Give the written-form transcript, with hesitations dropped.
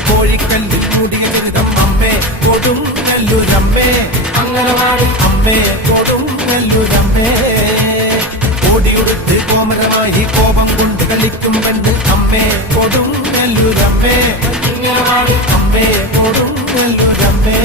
കോഴിക്കല്ല് മൂടിയ ദുരിതം അമ്മേ കൊടുങ്ങല്ലൂരമ്മേ അംഗനവാടി അമ്മേ കൊടുങ്ങല്ലൂരമ്മേ ഓടിയുടുത്ത് കോമരമായി കോപം കൊണ്ട് കളിക്കും പെണ്ണ് അമ്മേ കൊടുങ്ങല്ലൂരമ്മേ അംഗനവാടി അമ്മേ കൊടുങ്ങല്ലൂരമ്മേ